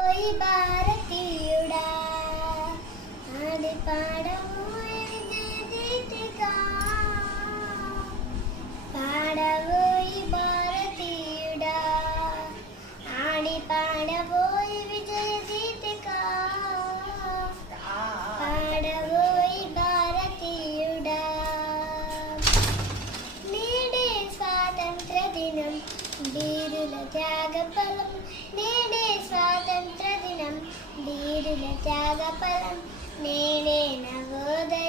ఓయ్ భారతీయుడా ఆడి పాడవోయ్ విజయగీతికా పాడవోయ్ భారతీయుడా ఆడి పాడవోయ్ విజయగీతికా పాడవోయ్ భారతీయుడా నేడే స్వాతంత్ర దినం వీరుల త్యాగఫలం నేడే స్వాతంత్ర దినం వీరుల త్యాగఫలం నేడే నవోదయ